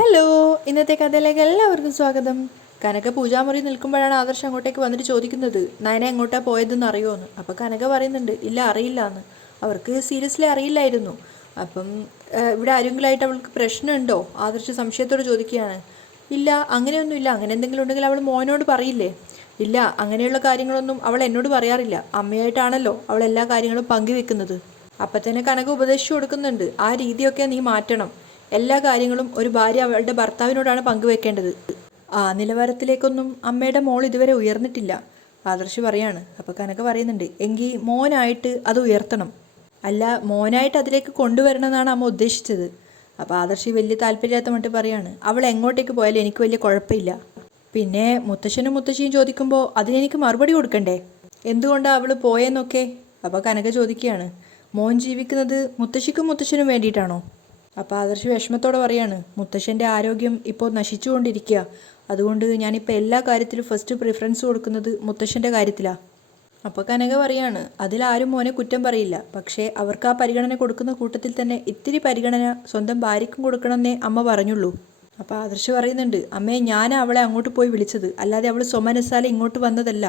Hello, ഇന്നത്തെ കഥയിലേക്ക് എല്ലാവർക്കും സ്വാഗതം. കനക പൂജാമുറി നിൽക്കുമ്പോഴാണ് ആദർശ് അങ്ങോട്ടേക്ക് വന്നിട്ട് ചോദിക്കുന്നത്, നയന എങ്ങോട്ടാ പോയതെന്ന് അറിയുമോന്ന്. അപ്പം കനക പറയുന്നുണ്ട്, ഇല്ല അറിയില്ല എന്ന്. അവർക്ക് സീരിയസ്ലി അറിയില്ലായിരുന്നു. അപ്പം ഇവിടെ ആരെങ്കിലുമായിട്ട് അവൾക്ക് പ്രശ്നമുണ്ടോ? ആദർശ് സംശയത്തോട് ചോദിക്കുകയാണ്. ഇല്ല, അങ്ങനെയൊന്നുമില്ല. അങ്ങനെ എന്തെങ്കിലും ഉണ്ടെങ്കിൽ അവൾ മോനോട് പറയില്ലേ? ഇല്ല, അങ്ങനെയുള്ള കാര്യങ്ങളൊന്നും അവൾ എന്നോട് പറയാറില്ല. അമ്മയായിട്ടാണല്ലോ അവൾ എല്ലാ കാര്യങ്ങളും പങ്കുവെക്കുന്നത്. അപ്പം തന്നെ കനക ഉപദേശിച്ചു കൊടുക്കുന്നുണ്ട്, ആ രീതിയൊക്കെ നീ മാറ്റണം. എല്ലാ കാര്യങ്ങളും ഒരു ഭാര്യ അവളുടെ ഭർത്താവിനോടാണ് പങ്കുവെക്കേണ്ടത്. ആ നിലവാരത്തിലേക്കൊന്നും അമ്മയുടെ മോൾ ഇതുവരെ ഉയർന്നിട്ടില്ല. ആദർശ് പറയാണ്. അപ്പോൾ കനക പറയുന്നുണ്ട്, എങ്കിൽ മോനായിട്ട് അത് ഉയർത്തണം. അല്ല, മോനായിട്ട് അതിലേക്ക് കൊണ്ടുവരണമെന്നാണ് അമ്മ ഉദ്ദേശിച്ചത്. അപ്പോൾ ആദർശ് വലിയ താല്പര്യമില്ലാത്ത മട്ട് പറയാണ്, അവൾ എങ്ങോട്ടേക്ക് പോയാലും എനിക്ക് വലിയ കുഴപ്പമില്ല. പിന്നെ മുത്തശ്ശനും മുത്തശ്ശിയും ചോദിക്കുമ്പോൾ അതിനെനിക്ക് മറുപടി കൊടുക്കണ്ടേ? എന്തുകൊണ്ടാണ് അവൾ പോയെന്നൊക്കെ? അപ്പോൾ കനക ചോദിക്കുകയാണ്, മോൻ ജീവിക്കുന്നത് മുത്തശ്ശിക്കും മുത്തശ്ശനും വേണ്ടിയിട്ടാണോ? അപ്പോൾ ആദർശ് വിഷമത്തോടെ പറയാണ്, മുത്തശ്ശൻ്റെ ആരോഗ്യം ഇപ്പോൾ നശിച്ചുകൊണ്ടിരിക്കുക. അതുകൊണ്ട് ഞാനിപ്പോൾ എല്ലാ കാര്യത്തിലും ഫസ്റ്റ് പ്രിഫറൻസ് കൊടുക്കുന്നത് മുത്തശ്ശൻ്റെ കാര്യത്തിലാണ്. അപ്പോൾ കനക പറയാണ്, അതിലാരും മോനെ കുറ്റം പറയില്ല. പക്ഷേ അവർക്ക് ആ പരിഗണന കൊടുക്കുന്ന കൂട്ടത്തിൽ തന്നെ ഇത്തിരി പരിഗണന സ്വന്തം ഭാര്യയ്ക്കും കൊടുക്കണമെന്നേ അമ്മ പറഞ്ഞുള്ളൂ. അപ്പോൾ ആദർശ് പറയുന്നുണ്ട്, അമ്മയെ ഞാൻ അവളെ അങ്ങോട്ട് പോയി വിളിച്ചത്, അല്ലാതെ അവൾ സ്വമനസാലെ ഇങ്ങോട്ട് വന്നതല്ല.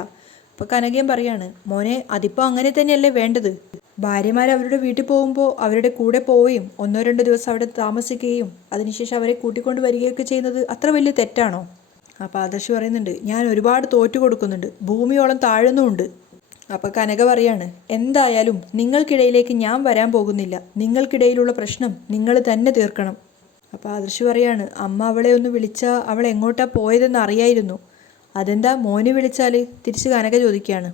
അപ്പോൾ കനകയും പറയാണ്, മോനെ അതിപ്പോൾ അങ്ങനെ തന്നെയല്ലേ വേണ്ടത്. ഭാര്യമാർ അവരുടെ വീട്ടിൽ പോകുമ്പോൾ അവരുടെ കൂടെ പോവുകയും 1-2 ദിവസം അവിടെ താമസിക്കുകയും അതിനുശേഷം അവരെ കൂട്ടിക്കൊണ്ട് വരികയൊക്കെ ചെയ്യുന്നത് അത്ര വലിയ തെറ്റാണോ? അപ്പോൾ ആദർശ് പറയുന്നുണ്ട്, ഞാൻ ഒരുപാട് തോറ്റു കൊടുക്കുന്നുണ്ട്, ഭൂമിയോളം താഴുന്നുമുണ്ട്. അപ്പോൾ കനക പറയാണ്, എന്തായാലും നിങ്ങൾക്കിടയിലേക്ക് ഞാൻ വരാൻ പോകുന്നില്ല. നിങ്ങൾക്കിടയിലുള്ള പ്രശ്നം നിങ്ങൾ തന്നെ തീർക്കണം. അപ്പോൾ ആദർശ് പറയാണ്, അമ്മ അവളെ ഒന്ന് വിളിച്ചാൽ അവൾ എങ്ങോട്ടാണ് പോയതെന്ന് അറിയായിരുന്നു. അതെന്താ മോന് വിളിച്ചാൽ? തിരിച്ച് കനക ചോദിക്കുകയാണ്.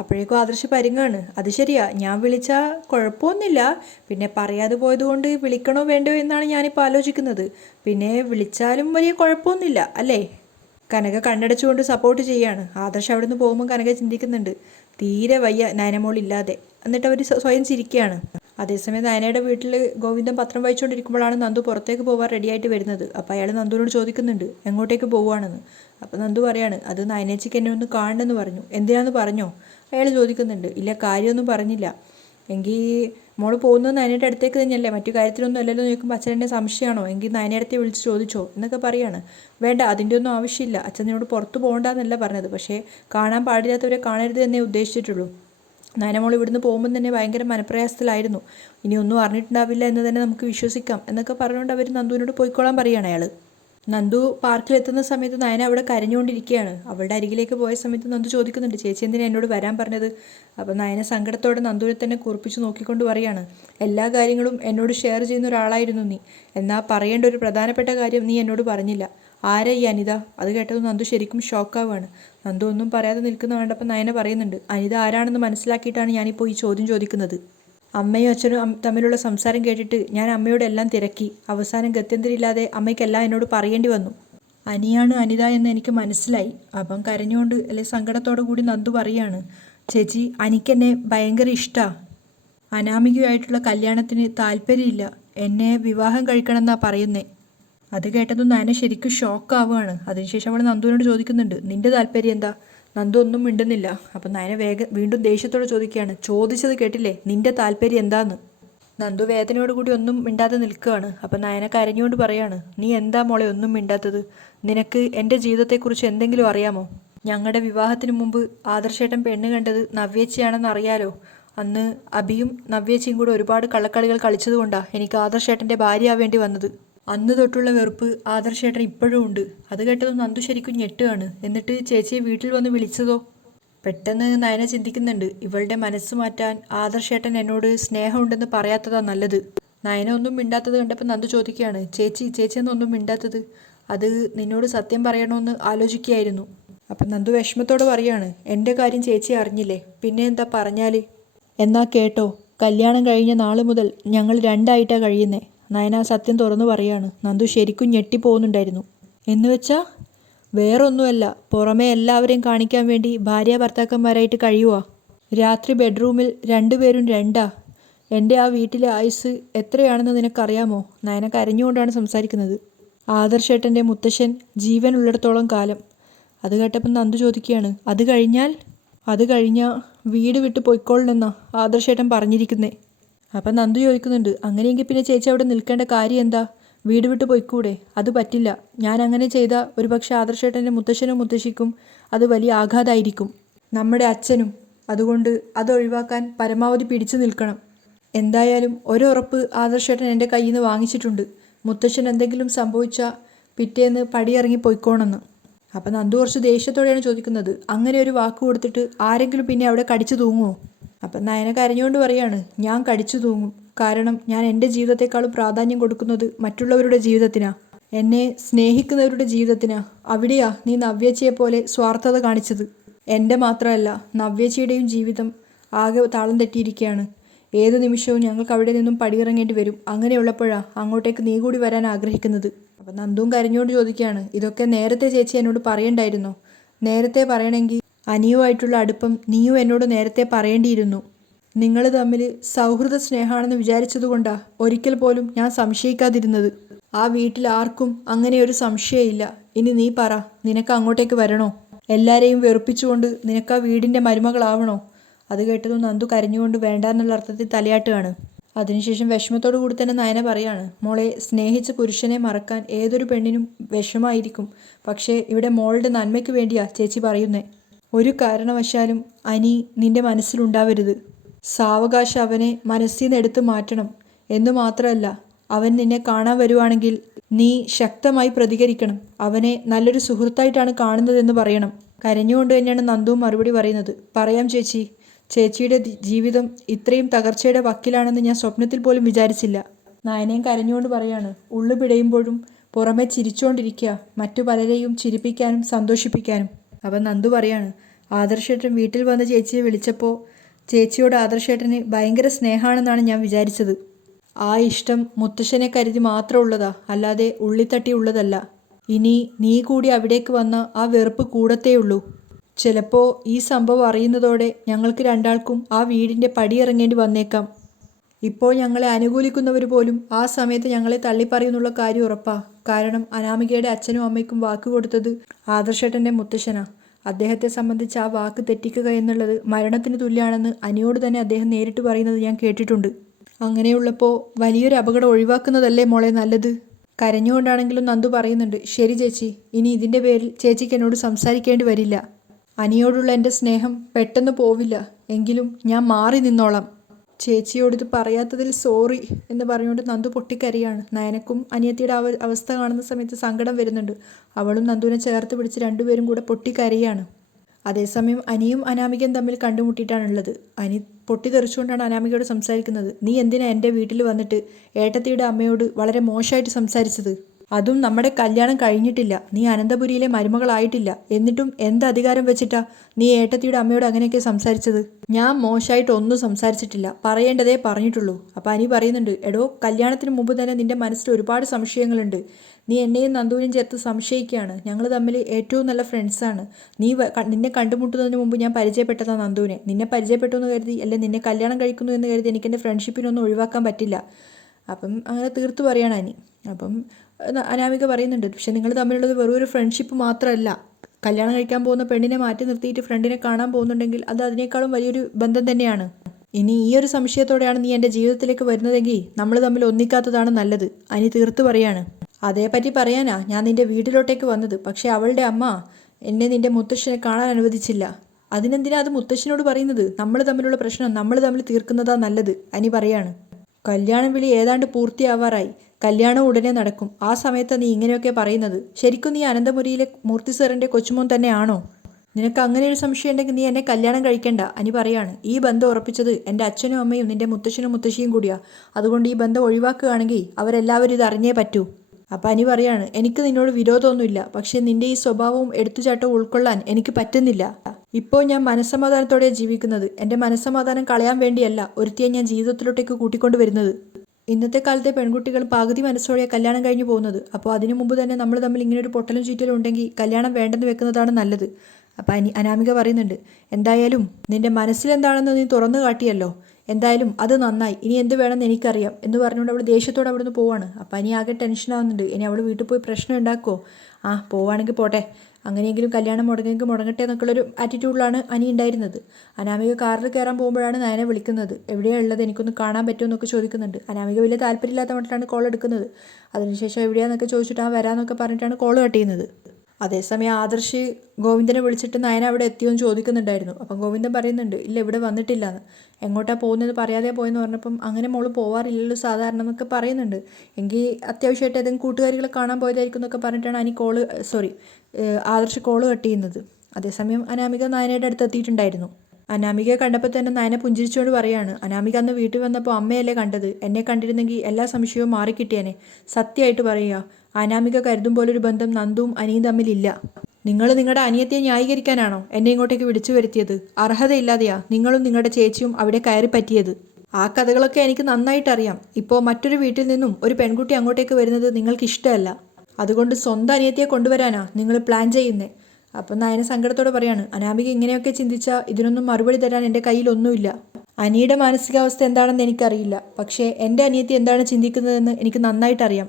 അപ്പോഴേക്കും ആദർശ് പരിങ്ങാണ്. അത് ശരിയാ, ഞാൻ വിളിച്ചാൽ കുഴപ്പമൊന്നുമില്ല. പിന്നെ പറയാതെ പോയതുകൊണ്ട് വിളിക്കണോ വേണ്ടോ എന്നാണ് ഞാനിപ്പോൾ ആലോചിക്കുന്നത്. പിന്നെ വിളിച്ചാലും വലിയ കുഴപ്പമൊന്നുമില്ല അല്ലേ? കനക കണ്ണടച്ചുകൊണ്ട് സപ്പോർട്ട് ചെയ്യാണ്. ആദർശ് അവിടെ നിന്ന് പോകുമ്പോൾ കനക ചിന്തിക്കുന്നുണ്ട്, തീരെ വയ്യ നയനമോളില്ലാതെ. എന്നിട്ട് അവർ സ്വയം ചിരിക്കുകയാണ്. അതേസമയം നയനയുടെ വീട്ടിൽ ഗോവിന്ദൻ പത്രം വായിച്ചുകൊണ്ടിരിക്കുമ്പോഴാണ് നന്ദു പുറത്തേക്ക് പോകാൻ റെഡിയായിട്ട് വരുന്നത്. അപ്പോൾ അയാൾ നന്ദുവിനോട് ചോദിക്കുന്നുണ്ട്, എങ്ങോട്ടേക്ക് പോവുകയാണെന്ന്. അപ്പോൾ നന്ദു പറയാണ്, അത് നയനേച്ചിക്ക് എന്നെ ഒന്ന് കാണണമെന്ന് പറഞ്ഞു. എന്തിനാന്ന് പറഞ്ഞോ? അയാൾ ചോദിക്കുന്നുണ്ട്. ഇല്ല, കാര്യമൊന്നും പറഞ്ഞില്ല. എങ്കിൽ മോൾ പോകുന്നത് നയനയുടെ അടുത്തേക്ക് തന്നെയല്ലേ, മറ്റു കാര്യത്തിലൊന്നും അല്ലല്ലോ ചോദിക്കുമ്പോൾ അച്ഛനെ സംശയമാണോ? എങ്കിൽ നയനയുടെ വിളിച്ച് ചോദിച്ചോ എന്നൊക്കെ പറയാണ്. വേണ്ട, അതിൻ്റെ ഒന്നും ആവശ്യമില്ല. അച്ഛൻ നിന്നോട് പുറത്ത് പോകണ്ടെന്നല്ല പറഞ്ഞത്, പക്ഷേ കാണാൻ പാടില്ലാത്തവരെ കാണരുത് എന്നേ ഉദ്ദേശിച്ചിട്ടുള്ളൂ. നയനമോൾ ഇവിടുന്ന് പോകുമ്പോൾ തന്നെ ഭയങ്കര മനപ്രയാസത്തിലായിരുന്നു. ഇനി ഒന്നും അറിഞ്ഞിട്ടുണ്ടാവില്ല എന്ന് തന്നെ നമുക്ക് വിശ്വസിക്കാം എന്നൊക്കെ പറഞ്ഞുകൊണ്ട് അവർ നന്ദുവിനോട് പോയിക്കോളാൻ പറയുകയാണ് അയാൾ. നന്ദു പാർക്കിലെത്തുന്ന സമയത്ത് നയന അവിടെ കരഞ്ഞുകൊണ്ടിരിക്കുകയാണ്. അവളുടെ അരികിലേക്ക് പോയ സമയത്ത് നന്ദു ചോദിക്കുന്നുണ്ട്, ചേച്ചി എന്തിനാ എന്നോട് വരാൻ പറഞ്ഞത്? അപ്പോൾ നയന സങ്കടത്തോടെ നന്ദുവിനെ തന്നെ കുറിപ്പിച്ച് നോക്കിക്കൊണ്ട് പറയാണ്, എല്ലാ കാര്യങ്ങളും എന്നോട് ഷെയർ ചെയ്യുന്ന ഒരാളായിരുന്നു നീ. എന്നാൽ പറയേണ്ട ഒരു പ്രധാനപ്പെട്ട കാര്യം നീ എന്നോട് പറഞ്ഞില്ല. ആരാ ഈ അനിത? അത് കേട്ടത് നന്ദു ശരിക്കും ഷോക്കാവുകയാണ്. നന്ദു ഒന്നും പറയാതെ നിൽക്കുന്ന കണ്ടപ്പോൾ നയന പറയുന്നുണ്ട്, അനിത ആരാണെന്ന് മനസ്സിലാക്കിയിട്ടാണ് ഞാനിപ്പോൾ ഈ ചോദ്യം ചോദിക്കുന്നത്. അമ്മയും അച്ഛനും തമ്മിലുള്ള സംസാരം കേട്ടിട്ട് ഞാൻ അമ്മയോട് എല്ലാം തിരക്കി. അവസാനം ഗത്യന്തരമില്ലാതെ അമ്മയ്ക്കെല്ലാം എന്നോട് പറയേണ്ടി വന്നു. അനിയാണ് അനിത എന്ന് എനിക്ക് മനസ്സിലായി. അപ്പം കരഞ്ഞുകൊണ്ട് സങ്കടത്തോടു കൂടി നന്ദു പറയാണ്, ചേച്ചി എനിക്കെന്നെ ഭയങ്കര ഇഷ്ടമാണ്. അനാമികയായിട്ടുള്ള കല്യാണത്തിന് താല്പര്യമില്ല. എന്നെ വിവാഹം കഴിക്കണമെന്നാണ് പറയുന്നേ. അത് കേട്ടതും നയന ശരിക്കും ഷോക്കാവുകയാണ്. അതിനുശേഷം അവൾ നന്ദുവിനോട് ചോദിക്കുന്നുണ്ട്, നിന്റെ താല്പര്യം എന്താ? നന്ദു ഒന്നും മിണ്ടുന്നില്ല. അപ്പം നയന വീണ്ടും ദേഷ്യത്തോടെ ചോദിക്കുകയാണ്, ചോദിച്ചത് കേട്ടില്ലേ, നിന്റെ താല്പര്യം എന്താന്ന്? നന്ദു വേദനയോട് കൂടി ഒന്നും മിണ്ടാതെ നിൽക്കുകയാണ്. അപ്പം നയന കരഞ്ഞുകൊണ്ട് പറയാണ്, നീ എന്താ മോളെ ഒന്നും മിണ്ടാത്തത്? നിനക്ക് എൻ്റെ ജീവിതത്തെക്കുറിച്ച് എന്തെങ്കിലും അറിയാമോ? ഞങ്ങളുടെ വിവാഹത്തിന് മുമ്പ് ആദർശേട്ടൻ പെണ്ണ് കണ്ടത് നവ്യേച്ചിയാണെന്ന് അറിയാലോ. അന്ന് അബിയും നവ്യേച്ചിയും കൂടെ ഒരുപാട് കള്ളക്കളികൾ കളിച്ചതുകൊണ്ടാണ് എനിക്ക് ആദർശേട്ടൻ്റെ ഭാര്യയാവേണ്ടി വന്നത്. അന്ന് തൊട്ടുള്ള വെറുപ്പ് ആദർശേട്ടൻ ഇപ്പോഴും ഉണ്ട്. അത് കേട്ടതും നന്ദു ശരിക്കും ഞെട്ടുകയാണ്. എന്നിട്ട് ചേച്ചിയെ വീട്ടിൽ വന്ന് വിളിച്ചതോ? പെട്ടെന്ന് നയന ചിന്തിക്കുന്നുണ്ട്, ഇവളുടെ മനസ്സ് മാറ്റാൻ ആദർശേട്ടൻ എന്നോട് സ്നേഹമുണ്ടെന്ന് പറയാത്തതാ നല്ലത്. നയന ഒന്നും മിണ്ടാത്തത് കണ്ടപ്പോൾ നന്ദു ചോദിക്കുകയാണ്, ചേച്ചി എന്നൊന്നും മിണ്ടാത്തത്? അത് നിന്നോട് സത്യം പറയണമെന്ന് ആലോചിക്കുകയായിരുന്നു. അപ്പം നന്ദു വിഷമത്തോട് പറയാണ്, എൻ്റെ കാര്യം ചേച്ചി അറിഞ്ഞില്ലേ, പിന്നെ എന്താ പറഞ്ഞാൽ? എന്നാ കേട്ടോ, കല്യാണം കഴിഞ്ഞ നാൾ മുതൽ ഞങ്ങൾ രണ്ടായിട്ടാണ് കഴിയുന്നേ. നയന സത്യം തുറന്നു പറയാണ്. നന്ദു ശരിക്കും ഞെട്ടിപ്പോകുന്നുണ്ടായിരുന്നു. എന്നുവെച്ചാൽ വേറൊന്നുമല്ല, പുറമേ എല്ലാവരെയും കാണിക്കാൻ വേണ്ടി ഭാര്യ ഭർത്താക്കന്മാരായിട്ട് കഴിയുക. രാത്രി ബെഡ്റൂമിൽ രണ്ടുപേരും രണ്ടാ. എൻ്റെ ആ വീട്ടിലെ ആയുസ് എത്രയാണെന്ന് നിനക്കറിയാമോ? നയന കരഞ്ഞുകൊണ്ടാണ് സംസാരിക്കുന്നത്. ആദർശേട്ടൻ്റെ മുത്തശ്ശൻ ജീവനുള്ളിടത്തോളം കാലം. അത് കേട്ടപ്പം നന്ദു ചോദിക്കുകയാണ്, അത് കഴിഞ്ഞാൽ വീട് വിട്ട് പൊയ്ക്കോളണമെന്നാ ആദർശേട്ടൻ പറഞ്ഞിരിക്കുന്നേ. അപ്പം നന്ദു ചോദിക്കുന്നുണ്ട്, അങ്ങനെയെങ്കിൽ പിന്നെ ചേച്ചി അവിടെ നിൽക്കേണ്ട കാര്യം എന്താ? വീട് വിട്ട് പോയിക്കൂടെ? അത് പറ്റില്ല. ഞാൻ അങ്ങനെ ചെയ്താൽ ഒരുപക്ഷെ ആദർശേട്ടൻ്റെ മുത്തശ്ശനും മുത്തശ്ശിക്കും അത് വലിയ ആഘാതമായിരിക്കും. നമ്മുടെ അച്ഛനും. അതുകൊണ്ട് അതൊഴിവാക്കാൻ പരമാവധി പിടിച്ചു നിൽക്കണം. എന്തായാലും ഒരുറപ്പ് ആദർശേട്ടൻ എൻ്റെ കയ്യിൽ നിന്ന് വാങ്ങിച്ചിട്ടുണ്ട്. മുത്തശ്ശൻ എന്തെങ്കിലും സംഭവിച്ചാൽ പിറ്റേന്ന് പടിയിറങ്ങി പോയിക്കോണെന്ന്. അപ്പം നന്ദു കുറച്ച് ദേഷ്യത്തോടെയാണ് ചോദിക്കുന്നത്, അങ്ങനെ ഒരു വാക്ക് കൊടുത്തിട്ട് ആരെങ്കിലും പിന്നെ അവിടെ കടിച്ചു തൂങ്ങുമോ? അപ്പം നയന കരഞ്ഞുകൊണ്ട് പറയാണ്, ഞാൻ കടിച്ചു തൂങ്ങും. കാരണം ഞാൻ എൻ്റെ ജീവിതത്തെക്കാളും പ്രാധാന്യം കൊടുക്കുന്നത് മറ്റുള്ളവരുടെ ജീവിതത്തിനാ, എന്നെ സ്നേഹിക്കുന്നവരുടെ ജീവിതത്തിനാ. അവിടെയാ നീ നവ്യേച്ചിയെ പോലെ സ്വാർത്ഥത കാണിച്ചത്. എൻ്റെ മാത്രമല്ല, നവ്യേച്ചിയുടെയും ജീവിതം ആകെ താളം തെറ്റിയിരിക്കുകയാണ്. ഏത് നിമിഷവും ഞങ്ങൾക്ക് അവിടെ നിന്നും പടിയിറങ്ങേണ്ടി വരും. അങ്ങനെയുള്ളപ്പോഴാണ് അങ്ങോട്ടേക്ക് നീ കൂടി വരാൻ ആഗ്രഹിക്കുന്നത്. അപ്പം നന്ദുവും കരഞ്ഞുകൊണ്ട് ചോദിക്കുകയാണ്, ഇതൊക്കെ നേരത്തെ ചേച്ചി എന്നോട് പറയണ്ടായിരുന്നോ? നേരത്തെ പറയണമെങ്കിൽ അനിയുമായിട്ടുള്ള അടുപ്പം നീയും എന്നോട് നേരത്തെ പറയേണ്ടിയിരുന്നു. നിങ്ങൾ തമ്മിൽ സൗഹൃദ സ്നേഹമാണെന്ന് വിചാരിച്ചതുകൊണ്ടാണ് ഒരിക്കൽ പോലും ഞാൻ സംശയിക്കാതിരുന്നത്. ആ വീട്ടിൽ ആർക്കും അങ്ങനെ ഒരു സംശയമില്ല. ഇനി നീ പറ, നിനക്ക് അങ്ങോട്ടേക്ക് വരണോ? എല്ലാവരെയും വെറുപ്പിച്ചുകൊണ്ട് നിനക്ക് ആ വീടിൻ്റെ മരുമകളാവണോ? അത് കേട്ടതും നന്ദു കരഞ്ഞുകൊണ്ട് വേണ്ട എന്നുള്ള അർത്ഥത്തിൽ തലയാട്ടുകയാണ്. അതിനുശേഷം വിഷമത്തോടു കൂടി തന്നെ നയന പറയാണ്, മോളെ, സ്നേഹിച്ച പുരുഷനെ മറക്കാൻ ഏതൊരു പെണ്ണിനും വിഷമായിരിക്കും. പക്ഷേ ഇവിടെ മോളുടെ നന്മയ്ക്ക് വേണ്ടിയാ ചേച്ചി പറയുന്നേ. ഒരു കാരണവശാലും അനി നിന്റെ മനസ്സിലുണ്ടാവരുത്. സാവകാശം അവനെ മനസ്സിൽ നിന്ന് എടുത്ത് മാറ്റണം. എന്നു മാത്രമല്ല, അവൻ നിന്നെ കാണാൻ വരുവാണെങ്കിൽ നീ ശക്തമായി പ്രതികരിക്കണം. അവനെ നല്ലൊരു സുഹൃത്തായിട്ടാണ് കാണുന്നതെന്ന് പറയണം. കരഞ്ഞുകൊണ്ട് തന്നെയാണ് നന്ദുവും മറുപടി പറയുന്നത്. പറയാം ചേച്ചി. ചേച്ചിയുടെ ജീവിതം ഇത്രയും തകർച്ചയുടെ വക്കിലാണെന്ന് ഞാൻ സ്വപ്നത്തിൽ പോലും വിചാരിച്ചില്ല. നയനയും കരഞ്ഞുകൊണ്ട് പറയാണ്, ഉള്ളു പിടയുമ്പോഴും പുറമെ ചിരിച്ചുകൊണ്ടിരിക്കുക, മറ്റു പലരെയും ചിരിപ്പിക്കാനും സന്തോഷിപ്പിക്കാനും. അവൻ നന്ദു പറയാണ്, ആദർശേട്ടൻ വീട്ടിൽ വന്ന് ചേച്ചിയെ വിളിച്ചപ്പോൾ ചേച്ചിയോട് ആദർശേട്ടന് ഭയങ്കര സ്നേഹമാണെന്നാണ് ഞാൻ വിചാരിച്ചത്. ആ ഇഷ്ടം മുത്തശ്ശനെ കരുതി മാത്രമുള്ളതാ, അല്ലാതെ ഉള്ളിത്തട്ടി ഉള്ളതല്ല. ഇനി നീ കൂടി അവിടേക്ക് വന്ന ആ വെറുപ്പ് കൂടത്തേയുള്ളൂ. ചിലപ്പോൾ ഈ സംഭവം അറിയുന്നതോടെ ഞങ്ങൾക്ക് രണ്ടാൾക്കും ആ വീടിൻ്റെ പടിയിറങ്ങേണ്ടി വന്നേക്കാം. ഇപ്പോൾ ഞങ്ങളെ അനുകൂലിക്കുന്നവർ പോലും ആ സമയത്ത് ഞങ്ങളെ തള്ളിപ്പറയുന്നുള്ള കാര്യം ഉറപ്പാ. കാരണം അനാമികയുടെ അച്ഛനും അമ്മയ്ക്കും വാക്ക് കൊടുത്തത് ആദർശേട്ടൻ്റെ മുത്തശ്ശനാ. അദ്ദേഹത്തെ സംബന്ധിച്ച് ആ വാക്ക് തെറ്റിക്കുക എന്നുള്ളത് മരണത്തിന് തുല്യമാണെന്ന് അനിയോട് തന്നെ അദ്ദേഹം നേരിട്ട് പറയുന്നത് ഞാൻ കേട്ടിട്ടുണ്ട്. അങ്ങനെയുള്ളപ്പോൾ വലിയൊരു അപകടം ഒഴിവാക്കുന്നതല്ലേ മോളെ നല്ലത്? കരഞ്ഞുകൊണ്ടാണെങ്കിലും നന്ദു പറയുന്നുണ്ട്, ശരി ചേച്ചി, ഇനി ഇതിൻ്റെ പേരിൽ ചേച്ചിക്ക് എന്നോട് സംസാരിക്കേണ്ടി വരില്ല. അനിയോടുള്ള എൻ്റെ സ്നേഹം പെട്ടെന്ന് പോവില്ല. എങ്കിലും ഞാൻ മാറി നിന്നോളാം. ചേച്ചിയോട് ഇത് പറയാത്തതിൽ സോറി എന്ന് പറഞ്ഞുകൊണ്ട് നന്ദു പൊട്ടിക്കരയാണ്. നയനക്കും അനിയത്തിയുടെ അവസ്ഥ കാണുന്ന സമയത്ത് സങ്കടം വരുന്നുണ്ട്. അവളും നന്ദുവിനെ ചേർത്ത് പിടിച്ച് രണ്ടുപേരും കൂടെ പൊട്ടിക്കരയാണ്. അതേസമയം അനിയും അനാമികയും തമ്മിൽ കണ്ടുമുട്ടിയിട്ടാണുള്ളത്. അനി പൊട്ടിത്തെറിച്ചുകൊണ്ടാണ് അനാമികയോട് സംസാരിക്കുന്നത്. നീ എന്തിനാ എൻ്റെ വീട്ടിൽ വന്നിട്ട് ഏട്ടത്തിയുടെ അമ്മയോട് വളരെ മോശമായിട്ട് സംസാരിച്ചത്? അതും നമ്മുടെ കല്യാണം കഴിഞ്ഞിട്ടില്ല, നീ അനന്തപുരിയിലെ മരുമകളായിട്ടില്ല. എന്നിട്ടും എന്ത് അധികാരം വെച്ചിട്ടാ നീ ഏട്ടത്തിയുടെ അമ്മയോട് അങ്ങനെയൊക്കെ സംസാരിച്ചത്? ഞാൻ മോശമായിട്ട് ഒന്നും സംസാരിച്ചിട്ടില്ല, പറയേണ്ടതേ പറഞ്ഞിട്ടുള്ളൂ. അപ്പം അനി പറയുന്നുണ്ട്, എടോ, കല്യാണത്തിന് മുമ്പ് തന്നെ നിൻ്റെ മനസ്സിൽ ഒരുപാട് സംശയങ്ങളുണ്ട്. നീ എന്നെയും നന്ദുവിനെയും ചേർത്ത് സംശയിക്കുകയാണ്. ഞങ്ങൾ തമ്മിൽ ഏറ്റവും നല്ല ഫ്രണ്ട്സാണ്. നിന്നെ കണ്ടുമുട്ടുന്നതിന് മുമ്പ് ഞാൻ പരിചയപ്പെട്ടതാണ് നന്ദുവിനെ. നിന്നെ പരിചയപ്പെട്ടു എന്ന് കരുതി, അല്ലെ നിന്നെ കല്യാണം കഴിക്കുന്നു എന്ന് കരുതി എനിക്ക് എൻ്റെ ഫ്രണ്ട്ഷിപ്പിനൊന്നും ഒഴിവാക്കാൻ പറ്റില്ല. അപ്പം അങ്ങനെ തീർത്ത് പറയുകയാണ് അനി. അപ്പം അനാമിക പറയുന്നുണ്ട്, പക്ഷെ നിങ്ങൾ തമ്മിലുള്ളത് വെറും ഒരു ഫ്രണ്ട്ഷിപ്പ് മാത്രമല്ല. കല്യാണം കഴിക്കാൻ പോകുന്ന പെണ്ണിനെ മാറ്റി നിർത്തിയിട്ട് ഫ്രണ്ടിനെ കാണാൻ പോകുന്നുണ്ടെങ്കിൽ അത് അതിനേക്കാളും വലിയൊരു ബന്ധം തന്നെയാണ്. ഇനി ഈ ഒരു സംശയത്തോടെയാണ് നീ എൻ്റെ ജീവിതത്തിലേക്ക് വരുന്നതെങ്കിൽ നമ്മൾ തമ്മിൽ ഒന്നിക്കാത്തതാണ് നല്ലത്. അനി തീർത്ത് പറയാണ്. അതേപ്പറ്റി പറയാനാ ഞാൻ നിൻ്റെ വീട്ടിലോട്ടേക്ക് വന്നത്. പക്ഷേ അവളുടെ അമ്മ എന്നെ നിൻ്റെ മുത്തശ്ശനെ കാണാൻ അനുവദിച്ചില്ല. അതിനെന്തിനാ അത് മുത്തശ്ശനോട് പറയുന്നത്? നമ്മൾ തമ്മിലുള്ള പ്രശ്നം നമ്മൾ തമ്മിൽ തീർക്കുന്നതാ നല്ലത്, അനി പറയാണ്. കല്യാണം വിളി ഏതാണ്ട് പൂർത്തിയാവാറായി. കല്യാണം ഉടനെ നടക്കും. ആ സമയത്ത് നീ ഇങ്ങനെയൊക്കെ പറയുന്നത്? ശരിക്കും നീ അനന്തപുരിയിലെ മൂർത്തി സാറിൻ്റെ കൊച്ചുമോൻ തന്നെയാണോ? നിനക്ക് അങ്ങനെ ഒരു സംശയം ഉണ്ടെങ്കിൽ നീ എന്നെ കല്യാണം കഴിക്കണ്ട, അനി പറയാണ്. ഈ ബന്ധം ഉറപ്പിച്ചത് എൻ്റെ അച്ഛനും അമ്മയും നിൻ്റെ മുത്തശ്ശനും മുത്തശ്ശിയും കൂടിയാ. അതുകൊണ്ട് ഈ ബന്ധം ഒഴിവാക്കുകയാണെങ്കിൽ അവരെല്ലാവരും ഇത് അറിഞ്ഞേ പറ്റൂ. അപ്പം അനി പറയാണ്, എനിക്ക് നിന്നോട് വിരോധമൊന്നുമില്ല, പക്ഷേ നിൻ്റെ ഈ സ്വഭാവവും എടുത്തുചാട്ടവും ഉൾക്കൊള്ളാൻ എനിക്ക് പറ്റുന്നില്ല. ഇപ്പോൾ ഞാൻ മനസ്സമാധാനത്തോടെയാണ് ജീവിക്കുന്നത്. എൻ്റെ മനസ്സമാധാനം കളയാൻ വേണ്ടിയല്ല ഒരുത്തിയെ ഞാൻ ജീവിതത്തിലോട്ടേക്ക് കൂട്ടിക്കൊണ്ട് വരുന്നത്. ഇന്നത്തെ കാലത്തെ പെൺകുട്ടികൾ പകുതി മനസ്സോടെ കല്യാണം കഴിഞ്ഞ് പോകുന്നത്. അപ്പോൾ അതിനു മുമ്പ് തന്നെ നമ്മൾ തമ്മിൽ ഇങ്ങനെ ഒരു പൊട്ടലും ചീറ്റലും ഉണ്ടെങ്കിൽ കല്യാണം വേണ്ടെന്ന് വെക്കുന്നതാണ് നല്ലത്. അപ്പം അനാമിക പറയുന്നുണ്ട്, എന്തായാലും നിൻ്റെ മനസ്സിലെന്താണെന്ന് നീ തുറന്നു കാട്ടിയല്ലോ. എന്തായാലും അത് നന്നായി, ഇനി എന്ത് വേണമെന്ന് എനിക്കറിയാം എന്ന് പറഞ്ഞുകൊണ്ട് അവൾ ദേഷ്യത്തോടെ അവിടുന്ന് പോവാണ്. അപ്പം അനി ആകെ ടെൻഷനാവുന്നുണ്ട്. ഇനി അവൾ വീട്ടിൽ പോയി പ്രശ്നം ഉണ്ടാക്കുമോ? പോവുകയാണെങ്കിൽ പോട്ടെ, അങ്ങനെയെങ്കിലും കല്യാണം മുടങ്ങെങ്കിൽ മുടങ്ങട്ടെ എന്നൊക്കെയുള്ളൊരു ആറ്റിറ്റ്യൂഡിലാണ് അനി ഉണ്ടായിരുന്നത്. അനാമിക കാറിൽ കയറാൻ പോകുമ്പോഴാണ് നയനെ വിളിക്കുന്നത്. എവിടെയാണ് ഉള്ളത്, എനിക്കൊന്ന് കാണാൻ പറ്റുമോ എന്നൊക്കെ ചോദിക്കുന്നുണ്ട്. അനാമിക വലിയ താല്പര്യമില്ലാത്ത മട്ടിലാണ് കോൾ എടുക്കുന്നത്. അതിനുശേഷം എവിടെയാണെന്നൊക്കെ ചോദിച്ചിട്ട് വരാമെന്നൊക്കെ പറഞ്ഞിട്ടാണ് കോൾ കട്ട് ചെയ്യുന്നത്. അതേസമയം ആദർശ് ഗോവിന്ദനെ വിളിച്ചിട്ട് നയന അവിടെ എത്തിയോന്ന് ചോദിക്കുന്നുണ്ടായിരുന്നു. അപ്പം ഗോവിന്ദൻ പറയുന്നുണ്ട്, ഇല്ല ഇവിടെ വന്നിട്ടില്ല എന്ന്. എങ്ങോട്ടാണ് പോകുന്നത് പറയാതെ പോയെന്ന് പറഞ്ഞപ്പം അങ്ങനെ മോള് പോവാറില്ലല്ലോ സാധാരണ എന്നൊക്കെ പറയുന്നുണ്ട്. എങ്കിൽ അത്യാവശ്യമായിട്ട് ഏതെങ്കിലും കൂട്ടുകാരികളെ കാണാൻ പോയതായിരിക്കും എന്നൊക്കെ പറഞ്ഞിട്ടാണ് ആദർശ് കോള് കട്ട് ചെയ്യുന്നത്. അതേസമയം അനാമിക നയനയുടെ അടുത്ത് എത്തിയിട്ടുണ്ടായിരുന്നു. അനാമികയെ കണ്ടപ്പോൾ തന്നെ നയന പുഞ്ചിരിച്ചുകൊണ്ട് പറയാണ്, അനാമിക അന്ന് വീട്ടിൽ വന്നപ്പോൾ അമ്മയല്ലേ കണ്ടത്, എന്നെ കണ്ടിരുന്നെങ്കിൽ എല്ലാ സംശയവും മാറിക്കിട്ടിയേനെ. സത്യമായിട്ട് പറയുക, അനാമിക കരുതും പോലൊരു ബന്ധം നന്ദുവും അനിയും തമ്മിലില്ല. നിങ്ങൾ നിങ്ങളുടെ അനിയത്തിയെ ന്യായീകരിക്കാനാണോ എന്നെ ഇങ്ങോട്ടേക്ക് വിളിച്ചു വരുത്തിയത്? അർഹതയില്ലാതെയാ നിങ്ങളും നിങ്ങളുടെ ചേച്ചിയും അവിടെ കയറി പറ്റിയത്. ആ കഥകളൊക്കെ എനിക്ക് നന്നായിട്ടറിയാം. ഇപ്പോൾ മറ്റൊരു വീട്ടിൽ നിന്നും ഒരു പെൺകുട്ടി അങ്ങോട്ടേക്ക് വരുന്നത് നിങ്ങൾക്ക് ഇഷ്ടമല്ല. അതുകൊണ്ട് സ്വന്തം അനിയത്തിയെ കൊണ്ടുവരാനാ നിങ്ങൾ പ്ലാൻ ചെയ്യുന്നേ. അപ്പം നയന സങ്കടത്തോടെ പറയാണ്, അനാമിക ഇങ്ങനെയൊക്കെ ചിന്തിച്ചാൽ ഇതിനൊന്നും മറുപടി തരാൻ എൻ്റെ കയ്യിലൊന്നുമില്ല. അനിയുടെ മാനസികാവസ്ഥ എന്താണെന്ന് എനിക്കറിയില്ല. പക്ഷേ എൻ്റെ അനിയത്തി എന്താണ് ചിന്തിക്കുന്നതെന്ന് എനിക്ക് നന്നായിട്ടറിയാം.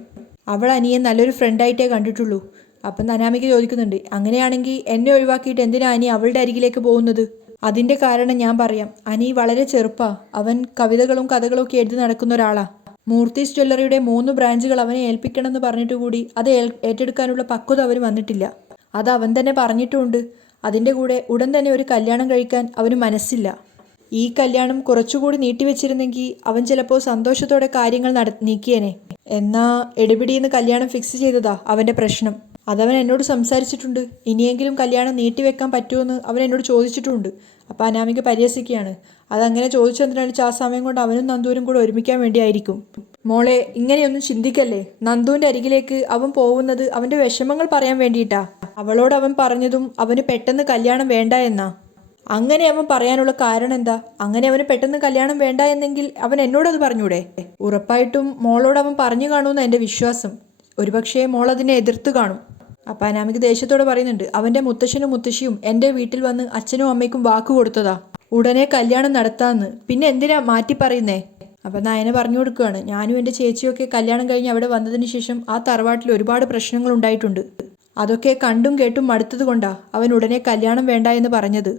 അവൾ അനിയെ നല്ലൊരു ഫ്രണ്ടായിട്ടേ കണ്ടിട്ടുള്ളൂ. അപ്പം അനാമിക ചോദിക്കുന്നുണ്ട്, അങ്ങനെയാണെങ്കിൽ എന്നെ ഒഴിവാക്കിയിട്ട് എന്തിനാ അനി അവളുടെ അരികിലേക്ക് പോകുന്നത്? അതിൻ്റെ കാരണം ഞാൻ പറയാം. അനി വളരെ ചെറുപ്പാ. അവൻ കവിതകളും കഥകളും ഒക്കെ എഴുതി നടക്കുന്ന ഒരാളാ. മൂർത്തീസ് ജ്വല്ലറിയുടെ 3 ബ്രാഞ്ചുകൾ അവനെ ഏൽപ്പിക്കണമെന്ന് പറഞ്ഞിട്ട് കൂടി അത് ഏറ്റെടുക്കാനുള്ള പക്വത അവന് വന്നിട്ടില്ല. അത് അവൻ തന്നെ പറഞ്ഞിട്ടുമുണ്ട്. അതിൻ്റെ കൂടെ ഉടൻ തന്നെ ഒരു കല്യാണം കഴിക്കാൻ അവന് മനസ്സില്ല. ഈ കല്യാണം കുറച്ചുകൂടി നീട്ടിവെച്ചിരുന്നെങ്കിൽ അവൻ ചിലപ്പോൾ സന്തോഷത്തോടെ കാര്യങ്ങൾ നീക്കിയേനെ. എന്നാ എടുപിടിയെന്ന് കല്യാണം ഫിക്സ് ചെയ്തതാ അവൻ്റെ പ്രശ്നം. അതവൻ എന്നോട് സംസാരിച്ചിട്ടുണ്ട്. ഇനിയെങ്കിലും കല്യാണം നീട്ടിവെക്കാൻ പറ്റുമെന്ന് അവൻ എന്നോട് ചോദിച്ചിട്ടുമുണ്ട്. അപ്പോൾ അനാമിക പരിഹസിക്കുകയാണ്, അതങ്ങനെ ചോദിച്ചെന്തിനാണെന്ന് വെച്ചാൽ ആ സമയം കൊണ്ട് അവനും നന്ദൂരും കൂടെ ഒരുമിക്കാൻ വേണ്ടിയായിരിക്കും. മോളെ, ഇങ്ങനെയൊന്നും ചിന്തിക്കല്ലേ. നന്ദുവിൻ്റെ അരികിലേക്ക് അവൻ പോകുന്നത് അവൻ്റെ വിഷമങ്ങൾ പറയാൻ വേണ്ടിയിട്ടാ. അവളോട് അവൻ പറഞ്ഞതും അവന് പെട്ടെന്ന് കല്യാണം വേണ്ട എന്നാ. അങ്ങനെ അവൻ പറയാനുള്ള കാരണം എന്താ? അങ്ങനെ അവന് പെട്ടെന്ന് കല്യാണം വേണ്ട എന്നെങ്കിൽ അവൻ എന്നോടത് പറഞ്ഞൂടെ? ഉറപ്പായിട്ടും മോളോട് അവൻ പറഞ്ഞു കാണുമെന്ന് എൻ്റെ വിശ്വാസം. ഒരുപക്ഷേ മോൾ അതിനെ എതിർത്ത് കാണും. അപ്പം അനാമിക ദേഷ്യത്തോടെ പറയുന്നുണ്ട്, അവൻ്റെ മുത്തശ്ശനും മുത്തശ്ശിയും എൻ്റെ വീട്ടിൽ വന്ന് അച്ഛനും അമ്മയ്ക്കും വാക്ക് കൊടുത്തതാ ഉടനെ കല്യാണം നടത്താമെന്ന്. പിന്നെ എന്തിനാ മാറ്റി പറയുന്നേ? അപ്പം നയന പറഞ്ഞു കൊടുക്കുകയാണ്, ഞാനും എൻ്റെ ചേച്ചിയൊക്കെ കല്യാണം കഴിഞ്ഞ് അവിടെ വന്നതിന് ശേഷം ആ തറവാട്ടിൽ ഒരുപാട് പ്രശ്നങ്ങൾ ഉണ്ടായിട്ടുണ്ട്. അതൊക്കെ കണ്ടും കേട്ടും മടുത്തത് കൊണ്ടാ അവൻ ഉടനെ കല്യാണം വേണ്ട എന്ന് പറഞ്ഞത്.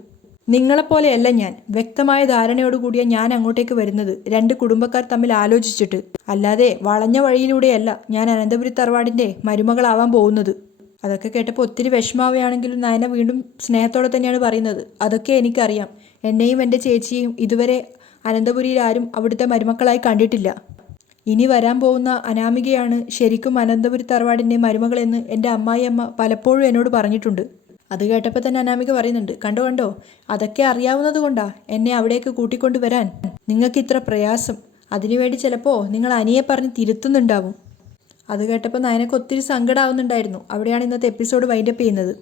നിങ്ങളെപ്പോലെയല്ല ഞാൻ. വ്യക്തമായ ധാരണയോടുകൂടിയ ഞാൻ അങ്ങോട്ടേക്ക് വരുന്നത് 2 കുടുംബക്കാർ തമ്മിൽ ആലോചിച്ചിട്ട്. അല്ലാതെ വളഞ്ഞ വഴിയിലൂടെയല്ല ഞാൻ അനന്തപുരി തറവാടിൻ്റെ മരുമകളാവാൻ പോകുന്നത്. അതൊക്കെ കേട്ടപ്പോൾ ഒത്തിരി വിഷമാവുകയാണെങ്കിലും നയന വീണ്ടും സ്നേഹത്തോടെ തന്നെയാണ് പറയുന്നത്, അതൊക്കെ എനിക്കറിയാം. എന്നെയും എൻ്റെ ചേച്ചിയെയും ഇതുവരെ അനന്തപുരിയിൽ ആരും അവിടുത്തെ മരുമക്കളായി കണ്ടിട്ടില്ല. ഇനി വരാൻ പോകുന്ന അനാമികയാണ് ശരിക്കും അനന്തപുരി തറവാടിൻ്റെ മരുമകളെന്ന് എൻ്റെ അമ്മായിയമ്മ പലപ്പോഴും എന്നോട് പറഞ്ഞിട്ടുണ്ട്. അത് കേട്ടപ്പോൾ തന്നെ അനാമിക പറയുന്നുണ്ട്, കണ്ടോ അതൊക്കെ അറിയാവുന്നത് കൊണ്ടാ എന്നെ അവിടേക്ക് കൂട്ടിക്കൊണ്ടുവരാൻ നിങ്ങൾക്ക് ഇത്ര പ്രയാസം. അതിനുവേണ്ടി ചിലപ്പോൾ നിങ്ങൾ അനിയെ പറഞ്ഞ് തിരുത്തുന്നുണ്ടാവും. അത് കേട്ടപ്പോൾ നയനക്ക് ഒത്തിരി സങ്കടമാവുന്നുണ്ടായിരുന്നു. അവിടെയാണ് ഇന്നത്തെ എപ്പിസോഡ് വൈൻഡപ്പ് ചെയ്യുന്നത്.